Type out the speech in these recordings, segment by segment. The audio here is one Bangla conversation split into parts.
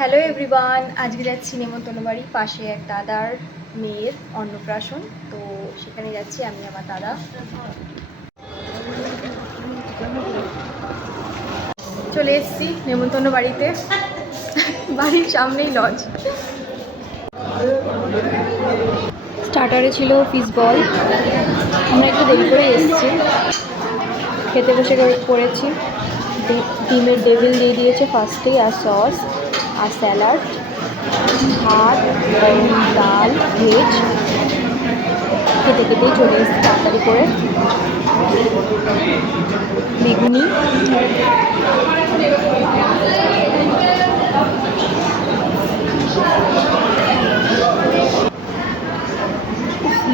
হ্যালো এভরিওয়ান, আজকে যাচ্ছি নেমন্তন্ন বাড়ি। পাশে এক দাদার মেয়ের অন্নপ্রাশন, তো সেখানে যাচ্ছি আমি আমার দাদা। চলে এসেছি নেমন্তন্ন বাড়িতে, বাড়ির সামনেই লজ। স্টার্টারে ছিল ফিশ বল, আমরা একটু দেরি করে এসেছি। খেতে বসে পড়েছি। ডিমের ডেভিল দিয়ে দিয়েছে ফার্স্টেই, আর সস আর স্যালাড, ভাত, ডাল, ভেজ। খেতে খেতেই চলে এসেছি তাড়াতাড়ি করে। বেগুনি,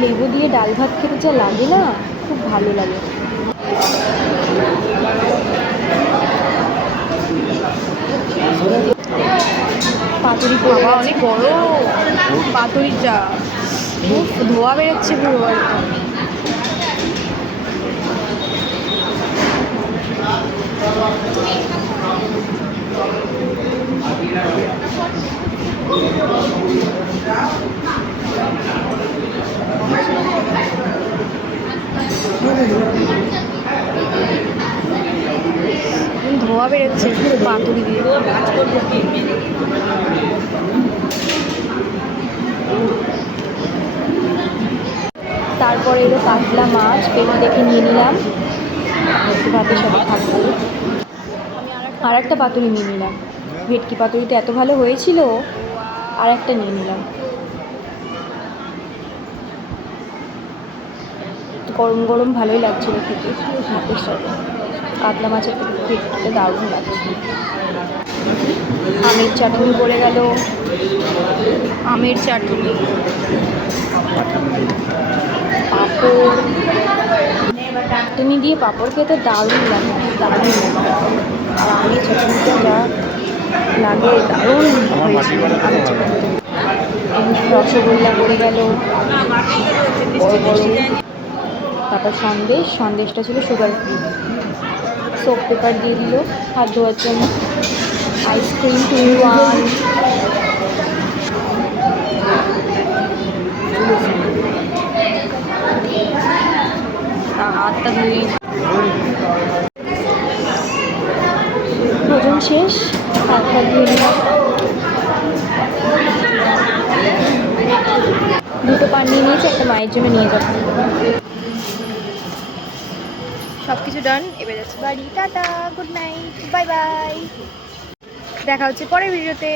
লেবু দিয়ে ডাল ভাত খেতে যা লাগে না, খুব ভালো লাগে। পাতুরি বাবা অনেক বড় পাতুরির চা, খুব ধোয়া বেরোচ্ছে পুরো একদম। ধোয়া বেরোচ্ছে পাতুরি দিয়ে। তারপরে এলো কাতলা মাছ, পেটি দেখে নিয়ে নিলাম, একটু ভাতের সাথে খাবো। আর একটা পাতুরি নিয়ে নিলাম, ভেটকি পাতুরিটা এত ভালো হয়েছিল, আর একটা নিয়ে নিলাম। গরম গরম ভালোই লাগছিল খেতে ভাতের সাথে। কাতলা মাছের ভেটকিটা দারুণ লাগছিল। আমের চাটনি পড়ে গেল, আমের চাটনি, পাঁপড়। চাটনি দিয়ে পাঁপড় খেতে দারুণ লাগে, দারুণ লাগে। আর আমের চাটনিটা যা লাগে দারুণ হয়েছে আমের চাটনিটা। রসগোল্লা পড়ে গেল বড় বড়। তারপর সন্দেশটা ছিল সুগার ফ্রি। সোপ পেপার দিয়ে দিল হাত ধোয়ার জন্য। Ice cream 2 in 1। হাতটা ধুয়ে ভোজন শেষ, হাত ধুয়ে নিলাম। দুটো পান নিয়ে নিয়েছি, একটা মায়ের জন্য নিয়ে যাবো। সব কিছু ডান, এবার যাচ্ছি বাড়ি। Tata, good night, bye bye. দেখা হচ্ছে পরের ভিডিওতে।